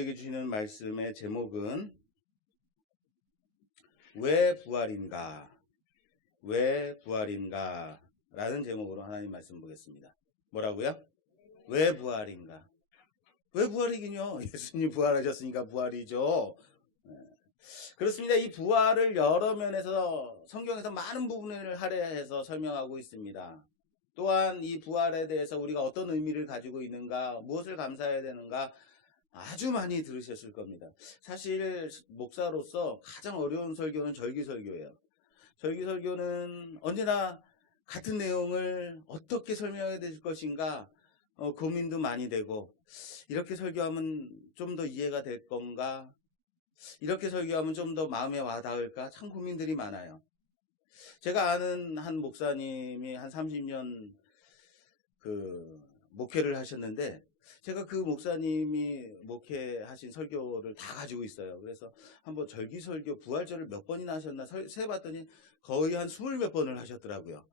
우리에게 주시는 말씀의 제목은 왜 부활인가? 왜 부활인가? 라는 제목으로 하나님 말씀 보겠습니다. 뭐라고요? 왜 부활인가? 왜 부활이긴요? 예수님 부활하셨으니까 부활이죠. 그렇습니다. 이 부활을 여러 면에서 성경에서 많은 부분을 할애해서 설명하고 있습니다. 또한 이 부활에 대해서 우리가 어떤 의미를 가지고 있는가, 무엇을 감사해야 되는가 아주 많이 들으셨을 겁니다. 사실 목사로서 가장 어려운 설교는 절기설교예요. 절기설교는 언제나 같은 내용을 어떻게 설명해야 될 것인가 고민도 많이 되고, 이렇게 설교하면 좀 더 이해가 될 건가, 이렇게 설교하면 좀 더 마음에 와닿을까, 참 고민들이 많아요. 제가 아는 한 목사님이 한 30년 목회를 하셨는데, 제가 그 목사님이 목회하신 설교를 다 가지고 있어요. 그래서 한번 절기설교 부활절을 몇 번이나 하셨나 세봤더니 거의 한 20몇 번을 하셨더라고요.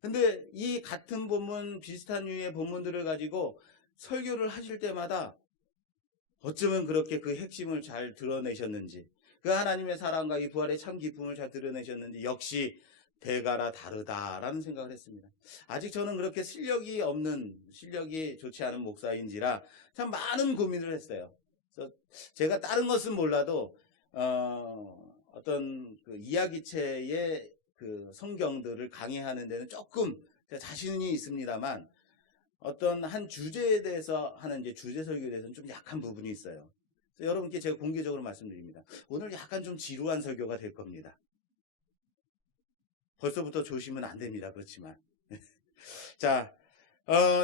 근데 이 같은 본문, 비슷한 유의 본문들을 가지고 설교를 하실 때마다 어쩌면 그렇게 그 핵심을 잘 드러내셨는지, 그 하나님의 사랑과 이 부활의 참 기쁨을 잘 드러내셨는지 역시 대가라 다르다라는 생각을 했습니다. 아직 저는 그렇게 실력이 좋지 않은 목사인지라 참 많은 고민을 했어요. 그래서 제가 다른 것은 몰라도 어떤 그 이야기체의 그 성경들을 강의하는 데는 조금 자신이 있습니다만, 어떤 한 주제에 대해서 하는 이제 주제 설교에 대해서는 좀 약한 부분이 있어요. 그래서 여러분께 제가 공개적으로 말씀드립니다. 오늘 약간 좀 지루한 설교가 될 겁니다. 벌써부터 조심은 안 됩니다. 그렇지만. 자,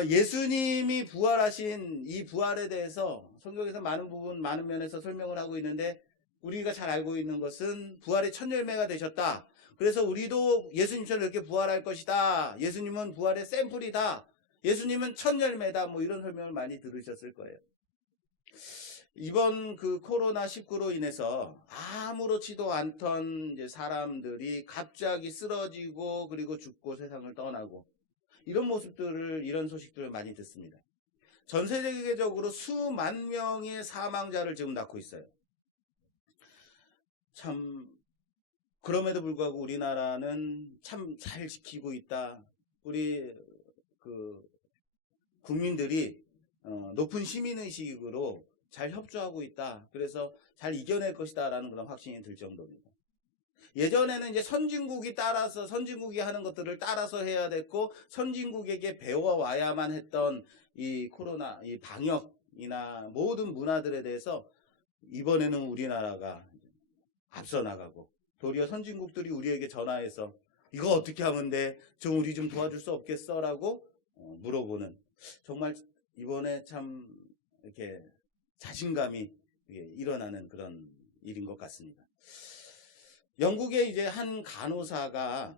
예수님이 부활하신 이 부활에 대해서 성경에서 많은 부분, 많은 면에서 설명을 하고 있는데, 우리가 잘 알고 있는 것은 부활의 첫 열매가 되셨다. 그래서 우리도 예수님처럼 이렇게 부활할 것이다. 예수님은 부활의 샘플이다. 예수님은 첫 열매다. 뭐 이런 설명을 많이 들으셨을 거예요. 이번 그 코로나19로 인해서 아무렇지도 않던 이제 사람들이 갑자기 쓰러지고 그리고 죽고 세상을 떠나고, 이런 소식들을 많이 듣습니다. 전 세계적으로 수만 명의 사망자를 지금 낳고 있어요. 참, 그럼에도 불구하고 우리나라는 참 잘 지키고 있다. 우리 국민들이 높은 시민의식으로 잘 협조하고 있다. 그래서 잘 이겨낼 것이다 라는 그런 확신이 들 정도입니다. 예전에는 이제 선진국이 하는 것들을 따라서 해야 됐고, 선진국에게 배워와야만 했던 이 코로나, 이 방역이나 모든 문화들에 대해서 이번에는 우리나라가 앞서 나가고, 도리어 선진국들이 우리에게 전화해서 이거 어떻게 하면 돼? 우리 좀 도와줄 수 없겠어? 라고 물어보는, 정말 이번에 참 이렇게 자신감이 일어나는 그런 일인 것 같습니다. 영국의 이제 한 간호사가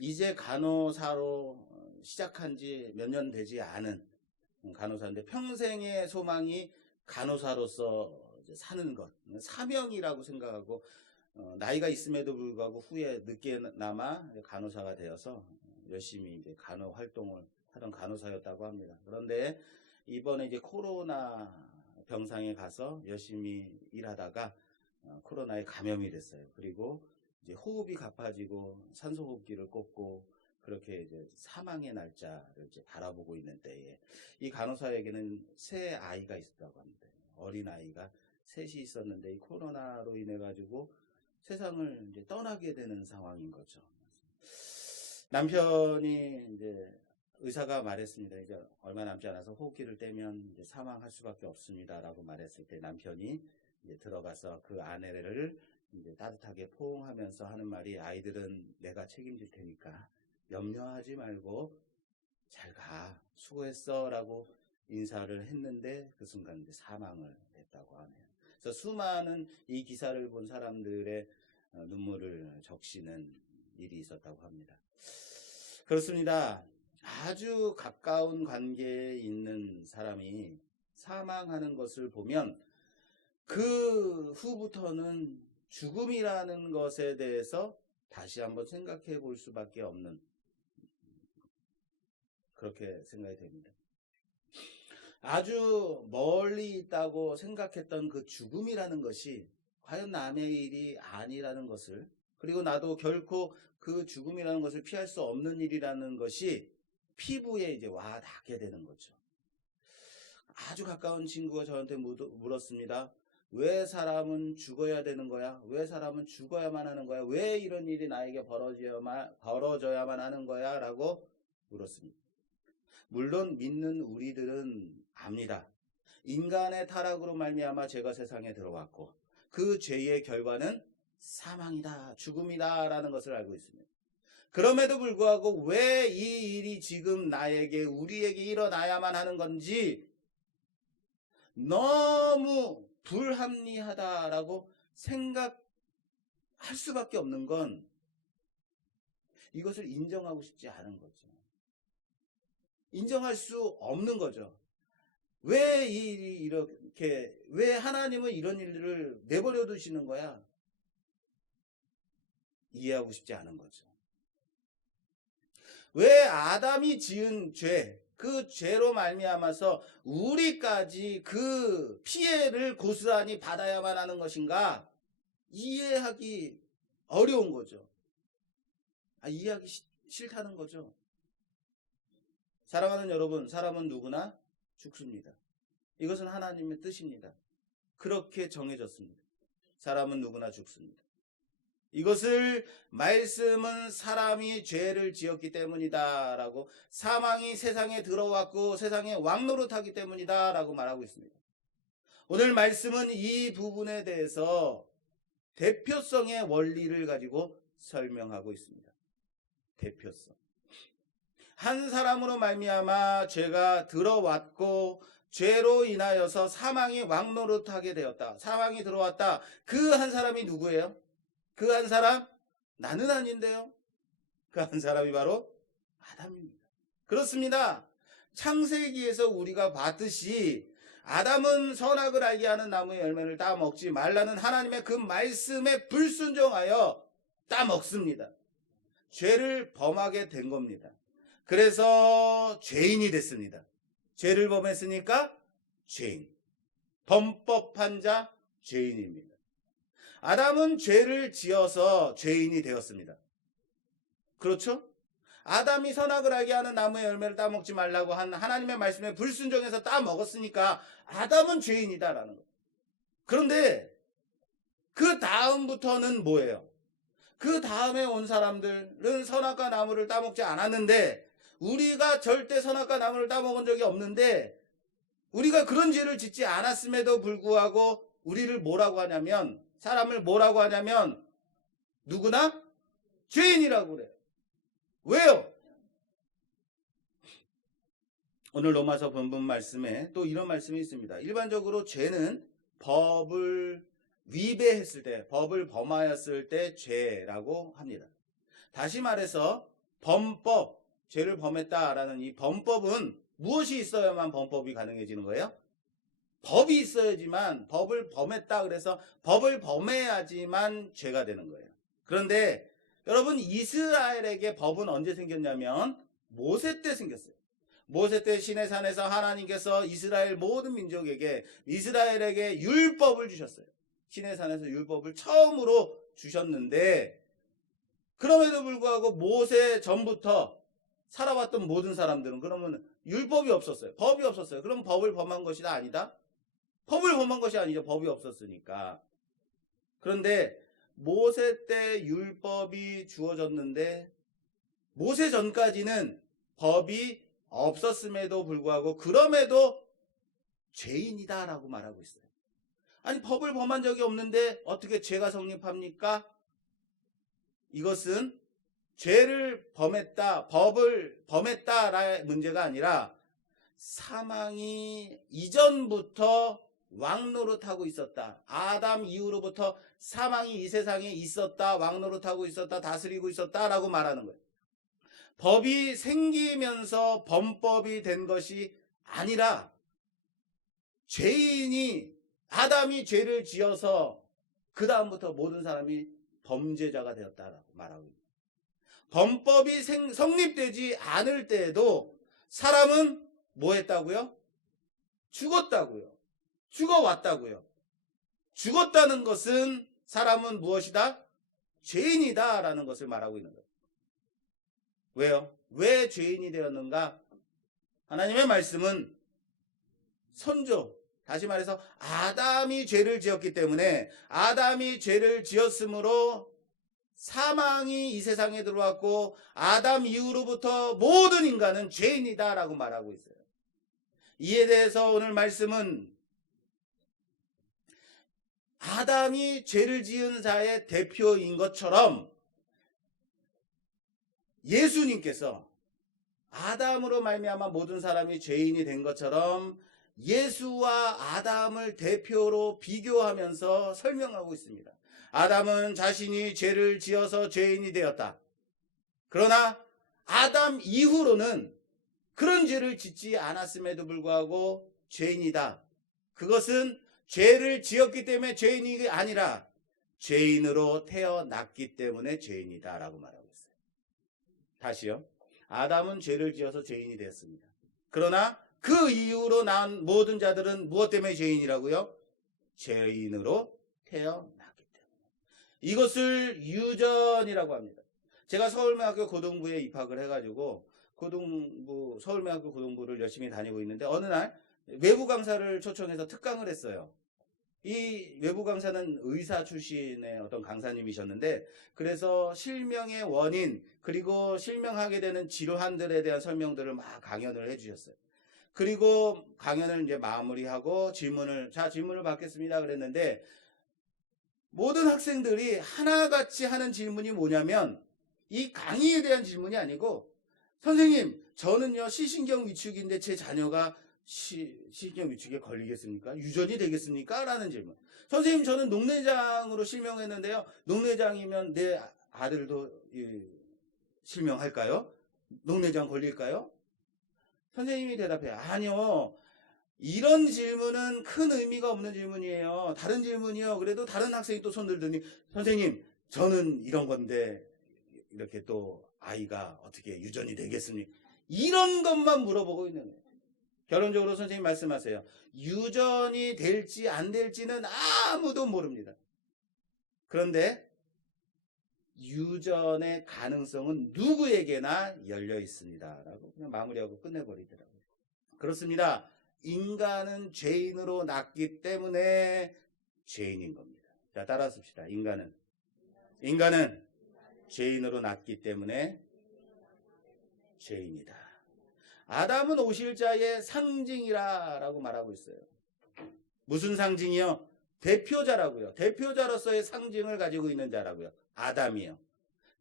이제 간호사로 시작한 지 몇 년 되지 않은 간호사인데, 평생의 소망이 간호사로서 사는 것, 사명이라고 생각하고 나이가 있음에도 불구하고 후에 늦게나마 간호사가 되어서 열심히 이제 간호 활동을 하던 간호사였다고 합니다. 그런데 이번에 이제 코로나 병상에 가서 열심히 일하다가 코로나에 감염이 됐어요. 그리고 이제 호흡이 가빠지고 산소호흡기를 꽂고 그렇게 이제 사망의 날짜를 이제 바라보고 있는 때에 이 간호사에게는 세 아이가 있었다고 합니다. 어린 아이가 셋이 있었는데, 이 코로나로 인해 가지고 세상을 이제 떠나게 되는 상황인 거죠. 남편이 이제 의사가 말했습니다. 이제 얼마 남지 않아서 호흡기를 떼면 이제 사망할 수밖에 없습니다라고 말했을 때, 남편이 이제 들어가서 그 아내를 이제 따뜻하게 포옹하면서 하는 말이, 아이들은 내가 책임질 테니까 염려하지 말고 잘 가, 수고했어라고 인사를 했는데, 그 순간 이제 사망을 했다고 하네요. 그래서 수많은 이 기사를 본 사람들의 눈물을 적시는 일이 있었다고 합니다. 그렇습니다. 아주 가까운 관계에 있는 사람이 사망하는 것을 보면 그 후부터는 죽음이라는 것에 대해서 다시 한번 생각해 볼 수밖에 없는, 그렇게 생각이 됩니다. 아주 멀리 있다고 생각했던 그 죽음이라는 것이 과연 남의 일이 아니라는 것을, 그리고 나도 결코 그 죽음이라는 것을 피할 수 없는 일이라는 것이 피부에 이제 와 닿게 되는 거죠. 아주 가까운 친구가 저한테 물었습니다. 왜 사람은 죽어야 되는 거야? 왜 사람은 죽어야만 하는 거야? 왜 이런 일이 나에게 벌어져야만 하는 거야? 라고 물었습니다. 물론 믿는 우리들은 압니다. 인간의 타락으로 말미암아 죄가 세상에 들어왔고 그 죄의 결과는 사망이다, 죽음이다 라는 것을 알고 있습니다. 그럼에도 불구하고 왜 이 일이 지금 나에게, 우리에게 일어나야만 하는 건지 너무 불합리하다라고 생각할 수밖에 없는 건 이것을 인정하고 싶지 않은 거죠. 인정할 수 없는 거죠. 왜 이 일이 이렇게, 왜 하나님은 이런 일들을 내버려 두시는 거야? 이해하고 싶지 않은 거죠. 왜 아담이 지은 죄, 그 죄로 말미암아서 우리까지 그 피해를 고스란히 받아야만 하는 것인가? 이해하기 어려운 거죠. 이해하기 싫다는 거죠. 사랑하는 여러분, 사람은 누구나 죽습니다. 이것은 하나님의 뜻입니다. 그렇게 정해졌습니다. 사람은 누구나 죽습니다. 이것을 말씀은 사람이 죄를 지었기 때문이다 라고, 사망이 세상에 들어왔고 세상에 왕노릇하기 때문이다 라고 말하고 있습니다. 오늘 말씀은 이 부분에 대해서 대표성의 원리를 가지고 설명하고 있습니다. 대표성. 한 사람으로 말미암아 죄가 들어왔고 죄로 인하여서 사망이 왕노릇하게 되었다. 사망이 들어왔다. 그 한 사람이 누구예요? 그 한 사람? 나는 아닌데요. 그 한 사람이 바로 아담입니다. 그렇습니다. 창세기에서 우리가 봤듯이 아담은 선악을 알게 하는 나무의 열매를 따먹지 말라는 하나님의 그 말씀에 불순종하여 따먹습니다. 죄를 범하게 된 겁니다. 그래서 죄인이 됐습니다. 죄를 범했으니까 죄인. 범법한 자 죄인입니다. 아담은 죄를 지어서 죄인이 되었습니다. 그렇죠? 아담이 선악을 알게 하는 나무의 열매를 따먹지 말라고 한 하나님의 말씀에 불순종해서 따먹었으니까 아담은 죄인이다라는 거예요. 그런데 그 다음부터는 뭐예요? 그 다음에 온 사람들은 선악과 나무를 따먹지 않았는데, 우리가 절대 선악과 나무를 따먹은 적이 없는데, 우리가 그런 죄를 짓지 않았음에도 불구하고 우리를 뭐라고 하냐면, 사람을 뭐라고 하냐면 누구나 죄인이라고 그래요. 왜요? 오늘 로마서 본문 말씀에 또 이런 말씀이 있습니다. 일반적으로 죄는 법을 위배했을 때, 법을 범하였을 때 죄라고 합니다. 다시 말해서 범법, 죄를 범했다라는 이 범법은 무엇이 있어야만 범법이 가능해지는 거예요? 법이 있어야지만, 법을 범했다 그래서 법을 범해야지만 죄가 되는 거예요. 그런데 여러분, 이스라엘에게 법은 언제 생겼냐면 모세 때 생겼어요. 모세 때 시내산에서 하나님께서 이스라엘 모든 민족에게, 이스라엘에게 율법을 주셨어요. 시내산에서 율법을 처음으로 주셨는데, 그럼에도 불구하고 모세 전부터 살아왔던 모든 사람들은 그러면 율법이 없었어요. 법이 없었어요. 그럼 법을 범한 것이다? 아니다? 법을 범한 것이 아니죠. 법이 없었으니까. 그런데 모세 때 율법이 주어졌는데, 모세 전까지는 법이 없었음에도 불구하고 그럼에도 죄인이다라고 말하고 있어요. 아니, 법을 범한 적이 없는데 어떻게 죄가 성립합니까? 이것은 죄를 범했다, 법을 범했다라의 문제가 아니라 사망이 이전부터 왕노릇하고 있었다. 아담 이후로부터 사망이 이 세상에 있었다, 왕노릇하고 있었다, 다스리고 있었다라고 말하는 거예요. 법이 생기면서 범법이 된 것이 아니라 죄인이, 아담이 죄를 지어서 그 다음부터 모든 사람이 범죄자가 되었다라고 말하고 있습니다. 범법이 성립되지 않을 때에도 사람은 뭐 했다고요? 죽었다고요. 죽어왔다고요. 죽었다는 것은 사람은 무엇이다? 죄인이다 라는 것을 말하고 있는 거예요. 왜요? 왜 죄인이 되었는가? 하나님의 말씀은 선조, 다시 말해서 아담이 죄를 지었기 때문에, 아담이 죄를 지었으므로 사망이 이 세상에 들어왔고 아담 이후로부터 모든 인간은 죄인이다 라고 말하고 있어요. 이에 대해서 오늘 말씀은 아담이 죄를 지은 자의 대표인 것처럼 예수님께서 아담으로 말미암아 모든 사람이 죄인이 된 것처럼 예수와 아담을 대표로 비교하면서 설명하고 있습니다. 아담은 자신이 죄를 지어서 죄인이 되었다. 그러나 아담 이후로는 그런 죄를 짓지 않았음에도 불구하고 죄인이다. 그것은 죄를 지었기 때문에 죄인이 아니라 죄인으로 태어났기 때문에 죄인이다 라고 말하고 있어요. 다시요. 아담은 죄를 지어서 죄인이 되었습니다. 그러나 그 이후로 난 모든 자들은 무엇 때문에 죄인이라고요? 죄인으로 태어났기 때문에. 이것을 유전이라고 합니다. 제가 서울대학교 고등부에 입학을 해가지고 서울대학교 고등부를 열심히 다니고 있는데 어느 날 외부 강사를 초청해서 특강을 했어요. 이 외부 강사는 의사 출신의 어떤 강사님이셨는데, 그래서 실명의 원인 그리고 실명하게 되는 질환들에 대한 설명들을 막 강연을 해주셨어요. 그리고 강연을 이제 마무리하고 질문을 받겠습니다 그랬는데, 모든 학생들이 하나같이 하는 질문이 뭐냐면, 이 강의에 대한 질문이 아니고, 선생님, 저는요 시신경 위축인데 제 자녀가 시신경 위축에 걸리겠습니까? 유전이 되겠습니까? 라는 질문. 선생님, 저는 녹내장으로 실명했는데요, 녹내장이면 내 아들도 실명할까요? 녹내장 걸릴까요? 선생님이 대답해요. 아니요, 이런 질문은 큰 의미가 없는 질문이에요. 다른 질문이요. 그래도 다른 학생이 또 손 들더니, 선생님, 저는 이런 건데 이렇게 또 아이가 어떻게 유전이 되겠습니까? 이런 것만 물어보고 있는 거예요. 결론적으로 선생님 말씀하세요. 유전이 될지 안 될지는 아무도 모릅니다. 그런데 유전의 가능성은 누구에게나 열려 있습니다 라고 그냥 마무리하고 끝내버리더라고요. 그렇습니다. 인간은 죄인으로 났기 때문에 죄인인 겁니다. 자, 따라 씁시다. 인간은 죄인으로 났기 때문에 죄인이다. 아담은 오실자의 상징이라고 말하고 있어요. 무슨 상징이요? 대표자라고요. 대표자로서의 상징을 가지고 있는 자라고요. 아담이요.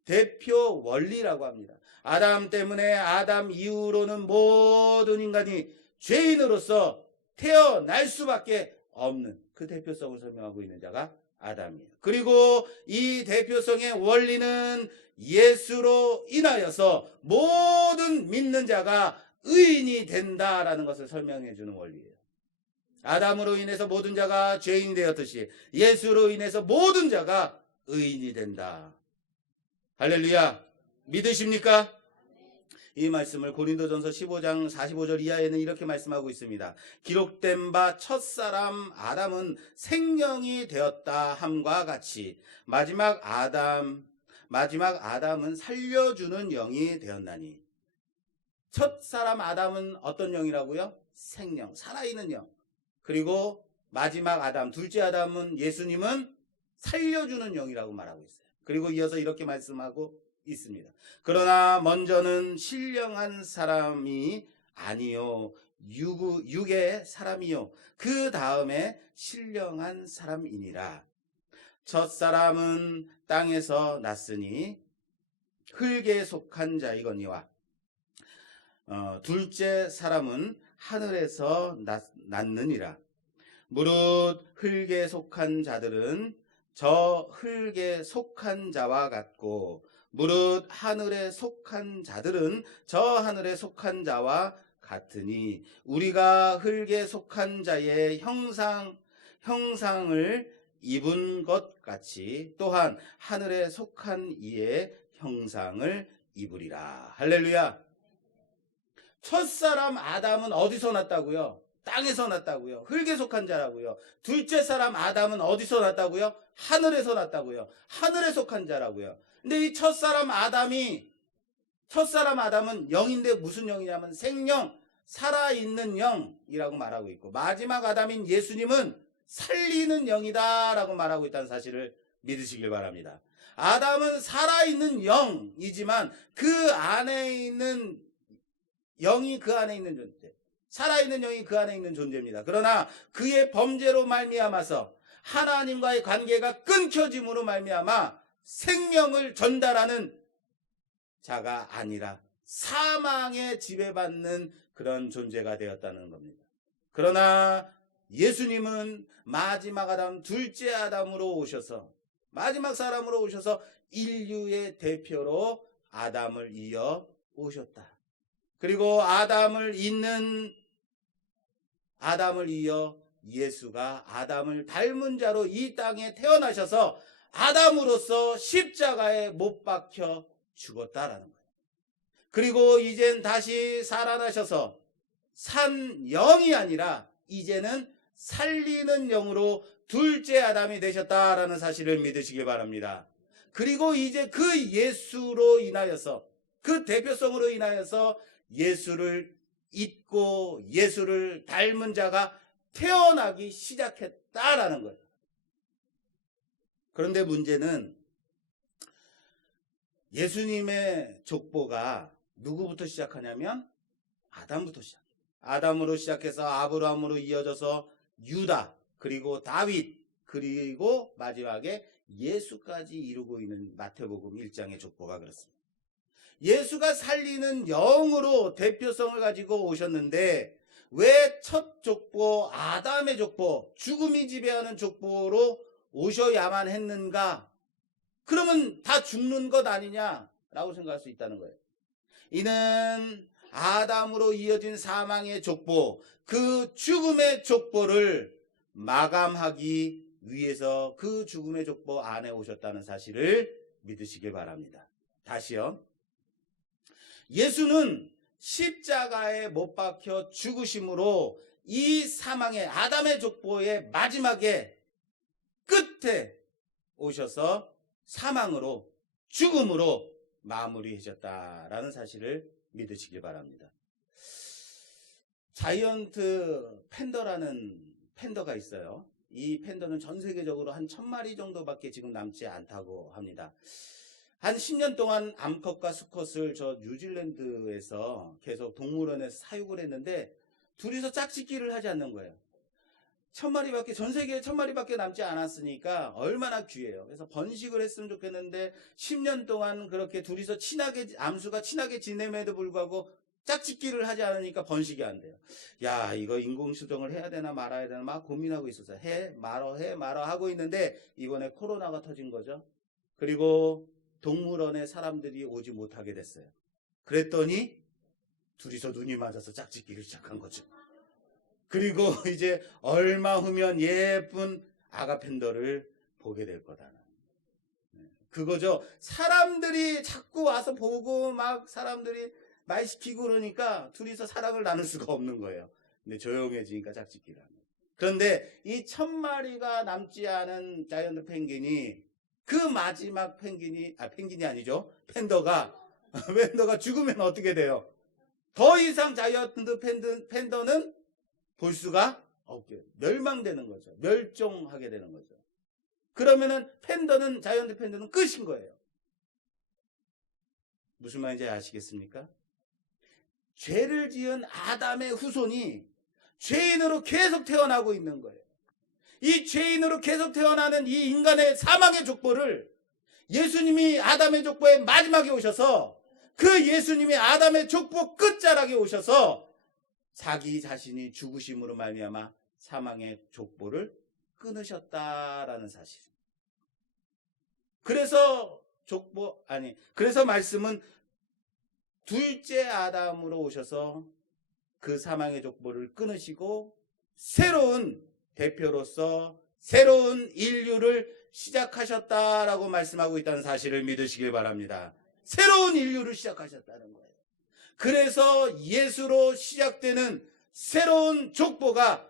대표 원리라고 합니다. 아담 때문에 아담 이후로는 모든 인간이 죄인으로서 태어날 수밖에 없는 그 대표성을 설명하고 있는 자가 아담이에요. 그리고 이 대표성의 원리는 예수로 인하여서 모든 믿는 자가 의인이 된다라는 것을 설명해 주는 원리예요. 아담으로 인해서 모든 자가 죄인이 되었듯이 예수로 인해서 모든 자가 의인이 된다. 할렐루야. 믿으십니까? 이 말씀을 고린도전서 15장 45절 이하에는 이렇게 말씀하고 있습니다. 기록된 바 첫사람 아담은 생명이 되었다 함과 같이 마지막 아담은 살려주는 영이 되었나니. 첫사람 아담은 어떤 영이라고요? 생명, 살아있는 영. 그리고 마지막 아담, 둘째 아담은 예수님은 살려주는 영이라고 말하고 있어요. 그리고 이어서 이렇게 말씀하고 있습니다. 그러나 먼저는 신령한 사람이 아니요 육의 사람이요 그 다음에 신령한 사람이니라. 첫사람은 땅에서 났으니 흙에 속한 자이거니와 둘째 사람은 하늘에서 났느니라. 무릇 흙에 속한 자들은 저 흙에 속한 자와 같고 무릇 하늘에 속한 자들은 저 하늘에 속한 자와 같으니 우리가 흙에 속한 자의 형상을 입은 것 같이 또한 하늘에 속한 이의 형상을 입으리라. 할렐루야. 첫사람 아담은 어디서 났다고요? 땅에서 났다고요. 흙에 속한 자라고요. 둘째 사람 아담은 어디서 났다고요? 하늘에서 났다고요. 하늘에 속한 자라고요. 근데 이 첫사람 아담은 영인데 무슨 영이냐면 생명, 살아있는 영이라고 말하고 있고, 마지막 아담인 예수님은 살리는 영이다라고 말하고 있다는 사실을 믿으시길 바랍니다. 아담은 살아있는 영이지만 그 안에 있는 영이 그 안에 있는 존재, 살아있는 영이 그 안에 있는 존재입니다. 그러나 그의 범죄로 말미암아서 하나님과의 관계가 끊겨짐으로 말미암아 생명을 전달하는 자가 아니라 사망에 지배받는 그런 존재가 되었다는 겁니다. 그러나 예수님은 마지막 아담, 둘째 아담으로 오셔서, 마지막 사람으로 오셔서 인류의 대표로 아담을 이어 오셨다. 그리고 아담을 이어 예수가 아담을 닮은 자로 이 땅에 태어나셔서 아담으로서 십자가에 못 박혀 죽었다라는 거예요. 그리고 이젠 다시 살아나셔서 산 영이 아니라 이제는 살리는 영으로 둘째 아담이 되셨다라는 사실을 믿으시기 바랍니다. 그리고 이제 그 예수로 인하여서, 그 대표성으로 인하여서 예수를 잊고 예수를 닮은 자가 태어나기 시작했다라는 거예요. 그런데 문제는 예수님의 족보가 누구부터 시작하냐면 아담부터 시작해요. 아담으로 시작해서 아브라함으로 이어져서 유다, 그리고 다윗, 그리고 마지막에 예수까지 이루고 있는 마태복음 1장의 족보가 그렇습니다. 예수가 살리는 영으로 대표성을 가지고 오셨는데 왜 첫 족보, 아담의 족보, 죽음이 지배하는 족보로 오셔야만 했는가? 그러면 다 죽는 것 아니냐라고 생각할 수 있다는 거예요. 이는 아담으로 이어진 사망의 족보, 그 죽음의 족보를 마감하기 위해서 그 죽음의 족보 안에 오셨다는 사실을 믿으시길 바랍니다. 다시요. 예수는 십자가에 못 박혀 죽으심으로 이 사망의 아담의 족보의 마지막에 끝에 오셔서 사망으로, 죽음으로 마무리하셨다라는 사실을 믿으시길 바랍니다. 자이언트 팬더라는 팬더가 있어요. 이 팬더는 전 세계적으로 한 1000마리 정도밖에 지금 남지 않다고 합니다. 한 10년 동안 암컷과 수컷을 저 뉴질랜드에서 계속 동물원에서 사육을 했는데 둘이서 짝짓기를 하지 않는 거예요. 1000마리밖에, 전 세계에 1000마리밖에 남지 않았으니까 얼마나 귀해요. 그래서 번식을 했으면 좋겠는데 10년 동안 그렇게 둘이서 암수가 친하게 지냄에도 불구하고 짝짓기를 하지 않으니까 번식이 안 돼요. 야, 이거 인공수정을 해야 되나 말아야 되나 막 고민하고 있었어요. 해 말어 하고 있는데 이번에 코로나가 터진 거죠. 그리고 동물원에 사람들이 오지 못하게 됐어요. 그랬더니 둘이서 눈이 맞아서 짝짓기를 시작한 거죠. 그리고 이제 얼마 후면 예쁜 아가 팬더를 보게 될 거다. 그거죠. 사람들이 자꾸 와서 보고 막 사람들이 말 시키고 그러니까 둘이서 사랑을 나눌 수가 없는 거예요. 근데 조용해지니까 짝짓기를 하는 거예요. 그런데 이 1000마리가 남지 않은 자이언트 펭귄이, 그 마지막 펭귄이 아니죠. 팬더가 죽으면 어떻게 돼요? 더 이상 자이언트 팬더는 볼 수가 없게 멸망되는 거죠. 멸종하게 되는 거죠. 그러면은 자이언트 팬더는 끝인 거예요. 무슨 말인지 아시겠습니까? 죄를 지은 아담의 후손이 죄인으로 계속 태어나고 있는 거예요. 이 죄인으로 계속 태어나는 이 인간의 사망의 족보를 예수님이 아담의 족보의 마지막에 오셔서, 그 예수님이 아담의 족보 끝자락에 오셔서 자기 자신이 죽으심으로 말미암아 사망의 족보를 끊으셨다라는 사실. 그래서 말씀은 둘째 아담으로 오셔서 그 사망의 족보를 끊으시고 새로운 대표로서 새로운 인류를 시작하셨다라고 말씀하고 있다는 사실을 믿으시길 바랍니다. 새로운 인류를 시작하셨다는 거예요. 그래서 예수로 시작되는 새로운 족보가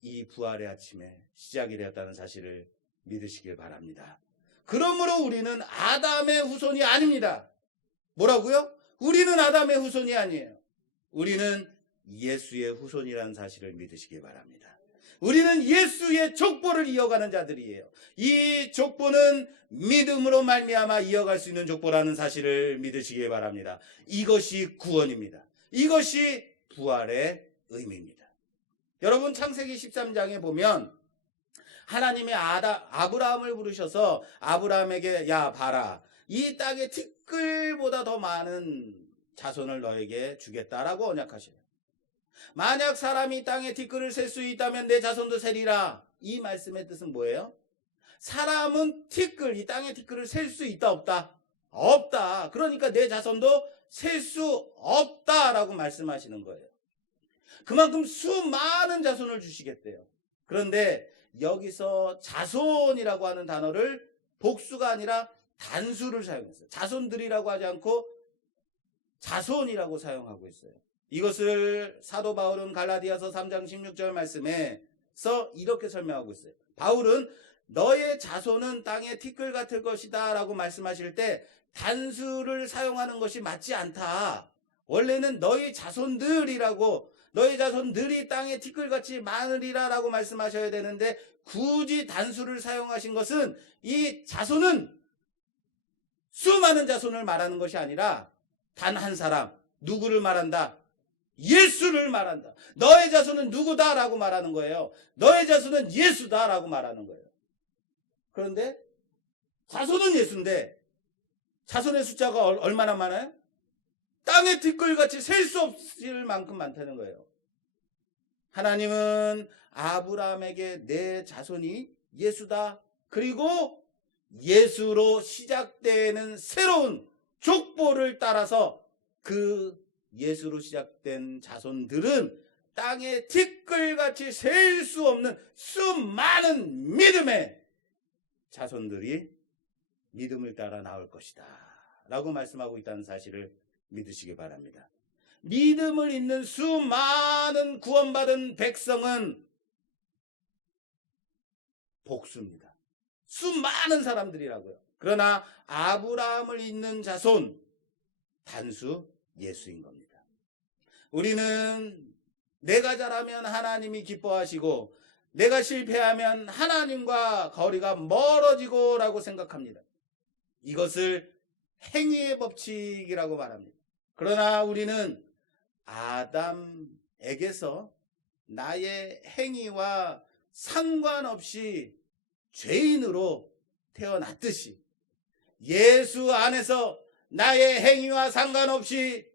이 부활의 아침에 시작이 되었다는 사실을 믿으시길 바랍니다. 그러므로 우리는 아담의 후손이 아닙니다. 뭐라고요? 우리는 아담의 후손이 아니에요. 우리는 예수의 후손이라는 사실을 믿으시길 바랍니다. 우리는 예수의 족보를 이어가는 자들이에요. 이 족보는 믿음으로 말미암아 이어갈 수 있는 족보라는 사실을 믿으시길 바랍니다. 이것이 구원입니다. 이것이 부활의 의미입니다. 여러분, 창세기 13장에 보면 하나님의 아브라함을 부르셔서 아브라함에게 야 봐라, 이 땅의 티끌보다 더 많은 자손을 너에게 주겠다라고 언약하셔요. 만약 사람이 땅의 티끌을 셀 수 있다면 내 자손도 세리라. 이 말씀의 뜻은 뭐예요? 사람은 티끌, 이 땅의 티끌을 셀 수 있다 없다? 없다. 그러니까 내 자손도 셀 수 없다라고 말씀하시는 거예요. 그만큼 수많은 자손을 주시겠대요. 그런데 여기서 자손이라고 하는 단어를 복수가 아니라 단수를 사용했어요. 자손들이라고 하지 않고 자손이라고 사용하고 있어요. 이것을 사도 바울은 갈라디아서 3장 16절 말씀에서 이렇게 설명하고 있어요. 바울은 너의 자손은 땅의 티끌 같을 것이다 라고 말씀하실 때 단수를 사용하는 것이 맞지 않다. 원래는 너의 자손들이라고, 너의 자손들이 땅의 티끌같이 많으리라 라고 말씀하셔야 되는데 굳이 단수를 사용하신 것은 이 자손은 수많은 자손을 말하는 것이 아니라 단 한 사람, 누구를 말한다? 예수를 말한다. 너의 자손은 누구다라고 말하는 거예요. 너의 자손은 예수다라고 말하는 거예요. 그런데 자손은 예수인데 자손의 숫자가 얼마나 많아요? 땅의 티끌같이 셀 수 없을 만큼 많다는 거예요. 하나님은 아브라함에게 내 자손이 예수다. 그리고 예수로 시작되는 새로운 족보를 따라서 그 예수로 시작된 자손들은 땅의 티끌같이 셀 수 없는 수많은 믿음의 자손들이 믿음을 따라 나올 것이다 라고 말씀하고 있다는 사실을 믿으시기 바랍니다. 믿음을 잇는 수많은 구원받은 백성은 복수입니다. 수많은 사람들이라고요. 그러나 아브라함을 잇는 자손, 단수 예수인 겁니다. 우리는 내가 잘하면 하나님이 기뻐하시고 내가 실패하면 하나님과 거리가 멀어지고 라고 생각합니다. 이것을 행위의 법칙이라고 말합니다. 그러나 우리는 아담에게서 나의 행위와 상관없이 죄인으로 태어났듯이 예수 안에서 나의 행위와 상관없이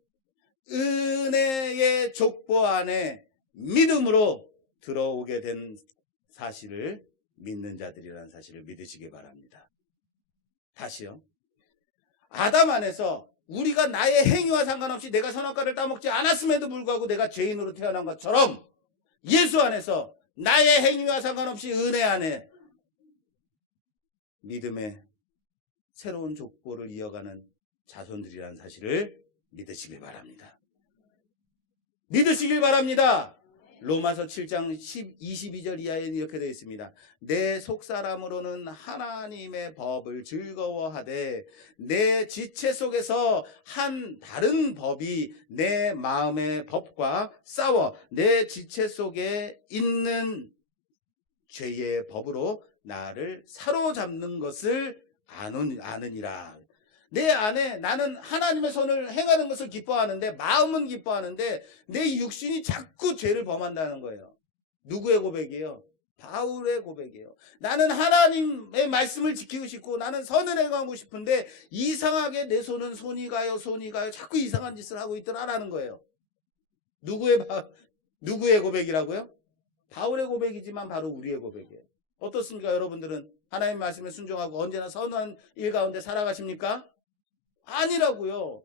은혜의 족보 안에 믿음으로 들어오게 된 사실을 믿는 자들이라는 사실을 믿으시기 바랍니다. 다시요. 아담 안에서 우리가 나의 행위와 상관없이 내가 선악과를 따먹지 않았음에도 불구하고 내가 죄인으로 태어난 것처럼 예수 안에서 나의 행위와 상관없이 은혜 안에 믿음의 새로운 족보를 이어가는 자손들이라는 사실을 믿으시길 바랍니다. 믿으시길 바랍니다. 로마서 7장 22절 이하에는 이렇게 되어 있습니다. 내 속사람으로는 하나님의 법을 즐거워하되 내 지체 속에서 한 다른 법이 내 마음의 법과 싸워 내 지체 속에 있는 죄의 법으로 나를 사로잡는 것을 아느니라. 내 안에 나는 하나님의 선을 행하는 것을 기뻐하는데, 마음은 기뻐하는데 내 육신이 자꾸 죄를 범한다는 거예요. 누구의 고백이에요? 바울의 고백이에요. 나는 하나님의 말씀을 지키고 싶고 나는 선을 행하고 싶은데 이상하게 내 손은 손이 가요 자꾸 이상한 짓을 하고 있더라라는 거예요. 누구의 고백이라고요? 바울의 고백이지만 바로 우리의 고백이에요. 어떻습니까? 여러분들은 하나님의 말씀에 순종하고 언제나 선한 일 가운데 살아가십니까? 아니라고요.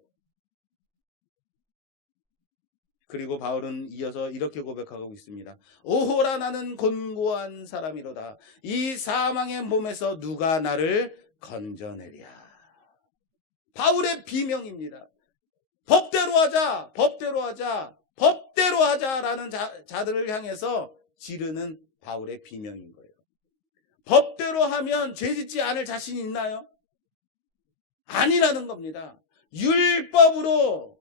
그리고 바울은 이어서 이렇게 고백하고 있습니다. 오호라 나는 곤고한 사람이로다. 이 사망의 몸에서 누가 나를 건져내랴. 바울의 비명입니다. 법대로 하자. 법대로 하자라는 자들을 향해서 지르는 바울의 비명인 거예요. 법대로 하면 죄 짓지 않을 자신이 있나요? 아니라는 겁니다. 율법으로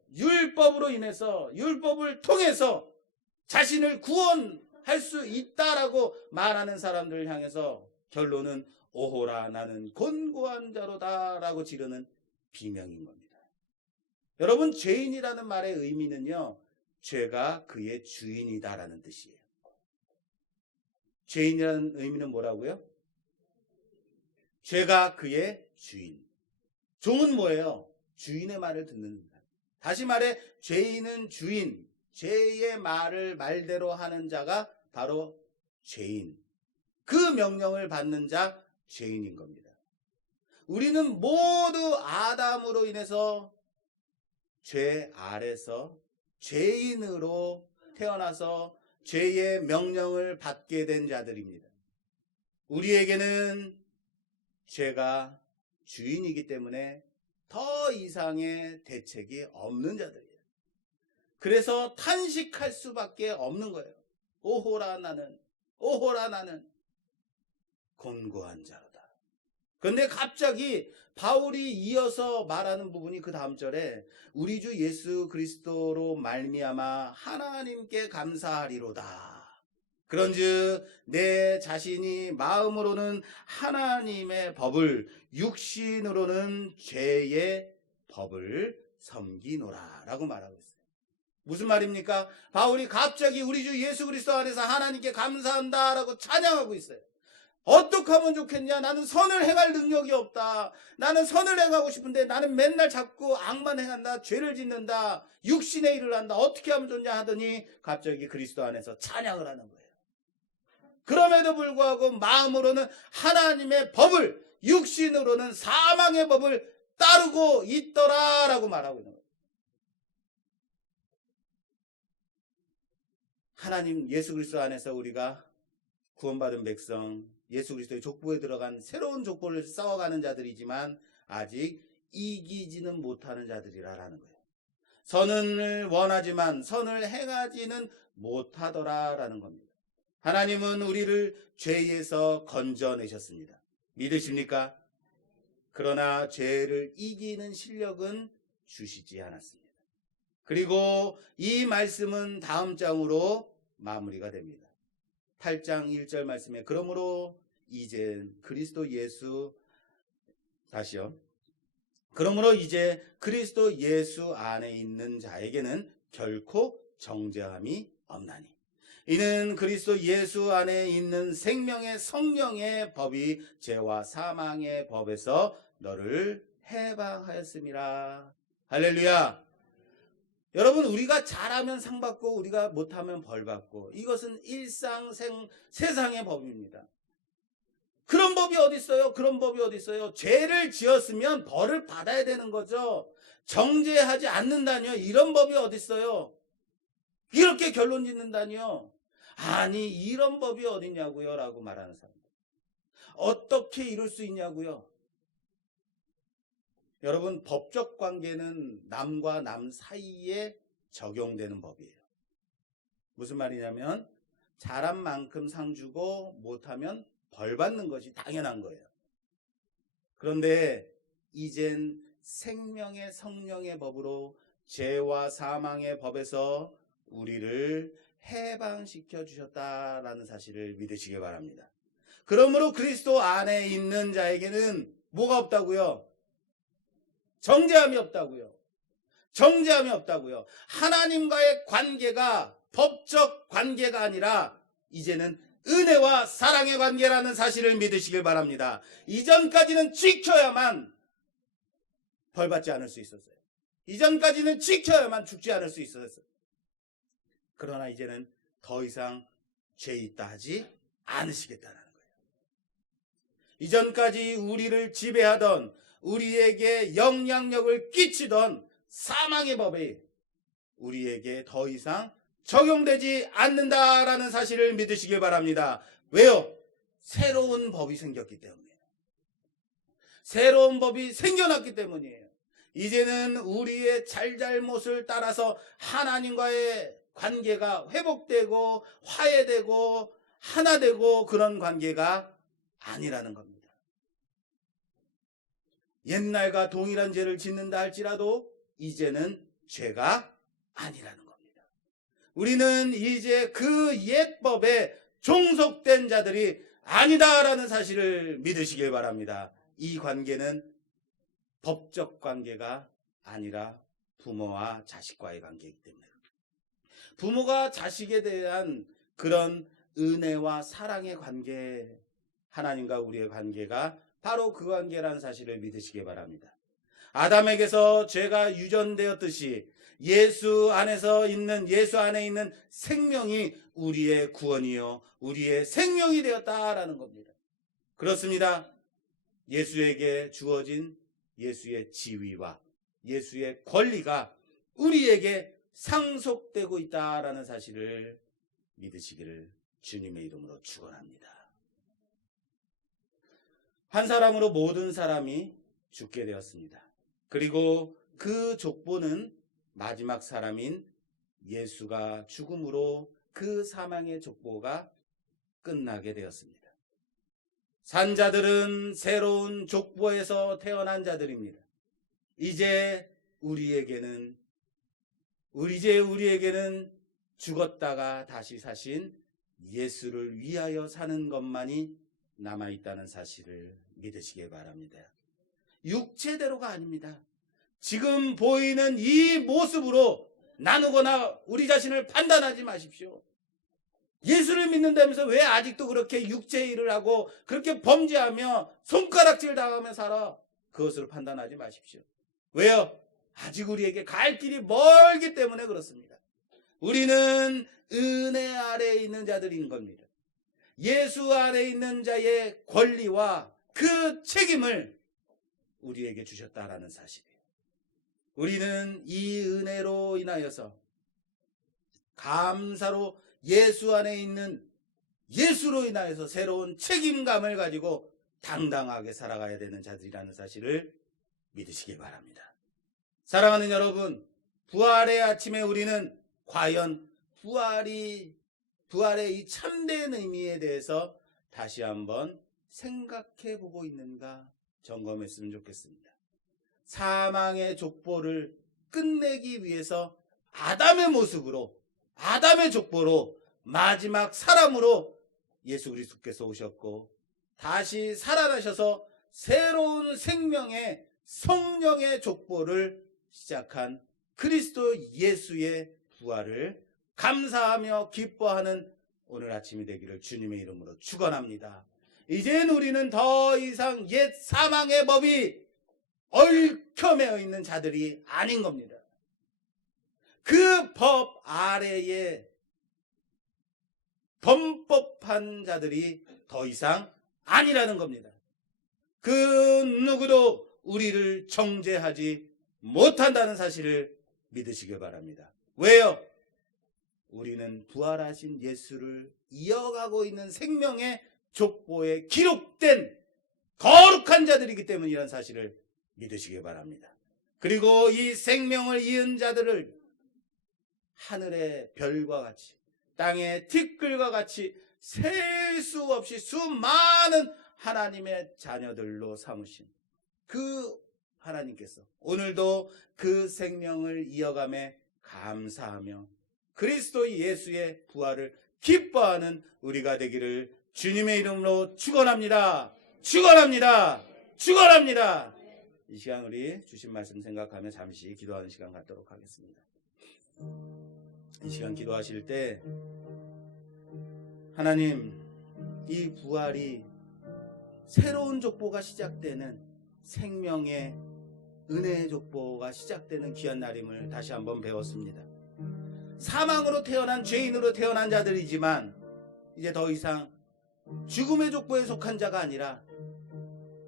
인해서, 율법을 통해서 자신을 구원할 수 있다라고 말하는 사람들을 향해서 결론은 오호라 나는 곤고한 자로다 라고 지르는 비명인 겁니다. 여러분, 죄인이라는 말의 의미는요, 죄가 그의 주인이다라는 뜻이에요. 죄인이라는 의미는 뭐라고요? 죄가 그의 주인. 종은 뭐예요? 주인의 말을 듣는 자. 다시 말해 죄인은 주인, 죄의 말을 말대로 하는 자가 바로 죄인. 그 명령을 받는 자 죄인인 겁니다. 우리는 모두 아담으로 인해서 죄 아래서 죄인으로 태어나서 죄의 명령을 받게 된 자들입니다. 우리에게는 죄가 주인이기 때문에 더 이상의 대책이 없는 자들이에요. 그래서 탄식할 수밖에 없는 거예요. 오호라 나는 곤고한 자로다. 그런데 갑자기 바울이 이어서 말하는 부분이 그 다음 절에 우리 주 예수 그리스도로 말미암아 하나님께 감사하리로다. 그런즉 내 자신이 마음으로는 하나님의 법을, 육신으로는 죄의 법을 섬기노라 라고 말하고 있어요. 무슨 말입니까? 바울이 갑자기 우리 주 예수 그리스도 안에서 하나님께 감사한다 라고 찬양하고 있어요. 어떻게 하면 좋겠냐? 나는 선을 행할 능력이 없다. 나는 선을 행하고 싶은데 나는 맨날 자꾸 악만 행한다. 죄를 짓는다. 육신의 일을 한다. 어떻게 하면 좋냐 하더니 갑자기 그리스도 안에서 찬양을 하는 거예요. 그럼에도 불구하고 마음으로는 하나님의 법을, 육신으로는 사망의 법을 따르고 있더라 라고 말하고 있는 거예요. 하나님 예수 그리스도 안에서 우리가 구원받은 백성, 예수 그리스도의 족보에 들어간 새로운 족보를 쌓아가는 자들이지만 아직 이기지는 못하는 자들이라는 거예요. 선을 원하지만 선을 행하지는 못하더라라는 겁니다. 하나님은 우리를 죄에서 건져내셨습니다. 믿으십니까? 그러나 죄를 이기는 실력은 주시지 않았습니다. 그리고 이 말씀은 다음 장으로 마무리가 됩니다. 8장 1절 말씀에 그러므로 이제 그리스도 예수 안에 있는 자에게는 결코 정죄함이 없나니 이는 그리스도 예수 안에 있는 생명의 성령의 법이 죄와 사망의 법에서 너를 해방하였음이라. 할렐루야. 여러분, 우리가 잘하면 상 받고 우리가 못하면 벌 받고, 이것은 세상의 법입니다. 그런 법이 어디 있어요? 그런 법이 어디 있어요? 죄를 지었으면 벌을 받아야 되는 거죠. 정죄하지 않는다니요. 이런 법이 어디 있어요? 이렇게 결론 짓는다니요. 아니, 이런 법이 어딨냐고요? 라고 말하는 사람들. 어떻게 이룰 수 있냐고요? 여러분, 법적 관계는 남과 남 사이에 적용되는 법이에요. 무슨 말이냐면 잘한 만큼 상 주고 못하면 벌 받는 것이 당연한 거예요. 그런데 이젠 생명의 성령의 법으로 죄와 사망의 법에서 우리를 해방시켜 주셨다라는 사실을 믿으시기 바랍니다. 그러므로 그리스도 안에 있는 자에게는 뭐가 없다고요? 정죄함이 없다고요. 정죄함이 없다고요. 하나님과의 관계가 법적 관계가 아니라 이제는 은혜와 사랑의 관계라는 사실을 믿으시길 바랍니다. 이전까지는 지켜야만 벌받지 않을 수 있었어요. 이전까지는 지켜야만 죽지 않을 수 있었어요. 그러나 이제는 더 이상 죄 있다 하지 않으시겠다는 거예요. 이전까지 우리를 지배하던, 우리에게 영향력을 끼치던 사망의 법이 우리에게 더 이상 적용되지 않는다라는 사실을 믿으시길 바랍니다. 왜요? 새로운 법이 생겼기 때문이에요. 새로운 법이 생겨났기 때문이에요. 이제는 우리의 잘잘못을 따라서 하나님과의 관계가 회복되고 화해되고 하나 되고 그런 관계가 아니라는 겁니다. 옛날과 동일한 죄를 짓는다 할지라도 이제는 죄가 아니라는 겁니다. 우리는 이제 그 옛법에 종속된 자들이 아니다라는 사실을 믿으시길 바랍니다. 이 관계는 법적 관계가 아니라 부모와 자식과의 관계이기 때문에 부모가 자식에 대한 그런 은혜와 사랑의 관계, 하나님과 우리의 관계가 바로 그 관계라는 사실을 믿으시기 바랍니다. 아담에게서 죄가 유전되었듯이 예수 안에 있는 생명이 우리의 구원이요 우리의 생명이 되었다라는 겁니다. 그렇습니다. 예수에게 주어진 예수의 지위와 예수의 권리가 우리에게 상속되고 있다라는 사실을 믿으시기를 주님의 이름으로 축원합니다. 한 사람으로 모든 사람이 죽게 되었습니다. 그리고 그 족보는 마지막 사람인 예수가 죽음으로 그 사망의 족보가 끝나게 되었습니다. 산자들은 새로운 족보에서 태어난 자들입니다. 이제 우리에게는 죽었다가 다시 사신 예수를 위하여 사는 것만이 남아있다는 사실을 믿으시기 바랍니다. 육체대로가 아닙니다. 지금 보이는 이 모습으로 나누거나 우리 자신을 판단하지 마십시오. 예수를 믿는다면서 왜 아직도 그렇게 육체의 일을 하고 그렇게 범죄하며 손가락질 당하며 살아? 그것으로 판단하지 마십시오. 왜요? 아직 우리에게 갈 길이 멀기 때문에 그렇습니다. 우리는 은혜 아래에 있는 자들인 겁니다. 예수 안에 있는 자의 권리와 그 책임을 우리에게 주셨다라는 사실이에요. 우리는 이 은혜로 인하여서 감사로 예수 안에 있는 예수로 인하여서 새로운 책임감을 가지고 당당하게 살아가야 되는 자들이라는 사실을 믿으시기 바랍니다. 사랑하는 여러분, 부활의 아침에 우리는 과연 부활의 이 참된 의미에 대해서 다시 한번 생각해 보고 있는가 점검했으면 좋겠습니다. 사망의 족보를 끝내기 위해서 아담의 족보로 마지막 사람으로 예수 그리스도께서 오셨고 다시 살아나셔서 새로운 생명의 성령의 족보를 시작한 그리스도 예수의 부활을 감사하며 기뻐하는 오늘 아침이 되기를 주님의 이름으로 축원합니다. 이젠 우리는 더 이상 옛 사망의 법이 얽혀매어 있는 자들이 아닌 겁니다. 그 법 아래에 범법한 자들이 더 이상 아니라는 겁니다. 그 누구도 우리를 정죄하지 못한다는 사실을 믿으시길 바랍니다. 왜요? 우리는 부활하신 예수를 이어가고 있는 생명의 족보에 기록된 거룩한 자들이기 때문이라는 사실을 믿으시기 바랍니다. 그리고 이 생명을 이은 자들을 하늘의 별과 같이 땅의 티끌과 같이 셀 수 없이 수많은 하나님의 자녀들로 삼으신 그 하나님께서 오늘도 그 생명을 이어가며 감사하며 그리스도 예수의 부활을 기뻐하는 우리가 되기를 주님의 이름으로 축원합니다. 축원합니다. 축원합니다. 이 시간 우리 주신 말씀 생각하며 잠시 기도하는 시간 갖도록 하겠습니다. 이 시간 기도하실 때 하나님, 이 부활이 새로운 족보가 시작되는 생명의 은혜의 족보가 시작되는 귀한 날임을 다시 한번 배웠습니다. 사망으로 태어난 죄인으로 태어난 자들이지만 이제 더 이상 죽음의 족보에 속한 자가 아니라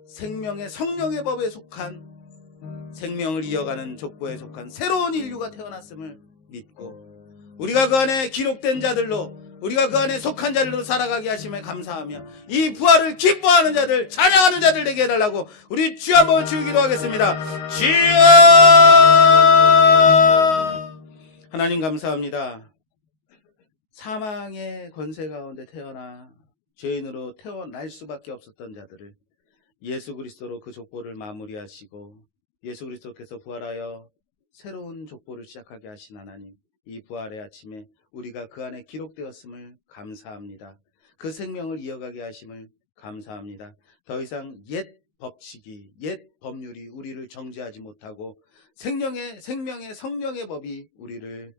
생명의 성령의 법에 속한 생명을 이어가는 족보에 속한 새로운 인류가 태어났음을 믿고 우리가 그 안에 기록된 자들로 우리가 그 안에 속한 자들로 살아가게 하심에 감사하며 이 부활을 기뻐하는 자들 찬양하는 자들 되게 해달라고 우리 주 한번 주기도 하겠습니다. 주여 하나님 감사합니다. 사망의 권세 가운데 태어나 죄인으로 태어날 수밖에 없었던 자들을 예수 그리스도로 그 족보를 마무리하시고 예수 그리스도께서 부활하여 새로운 족보를 시작하게 하신 하나님, 이 부활의 아침에 우리가 그 안에 기록되었음을 감사합니다. 그 생명을 이어가게 하심을 감사합니다. 더 이상 옛 법칙이, 옛 법률이 우리를 정죄하지 못하고 생명의 성령의 법이 우리를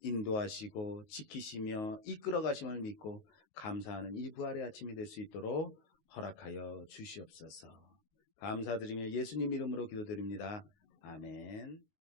인도하시고 지키시며 이끌어 가심을 믿고 감사하는 이 부활의 아침이 될 수 있도록 허락하여 주시옵소서. 감사드리며 예수님 이름으로 기도드립니다. 아멘.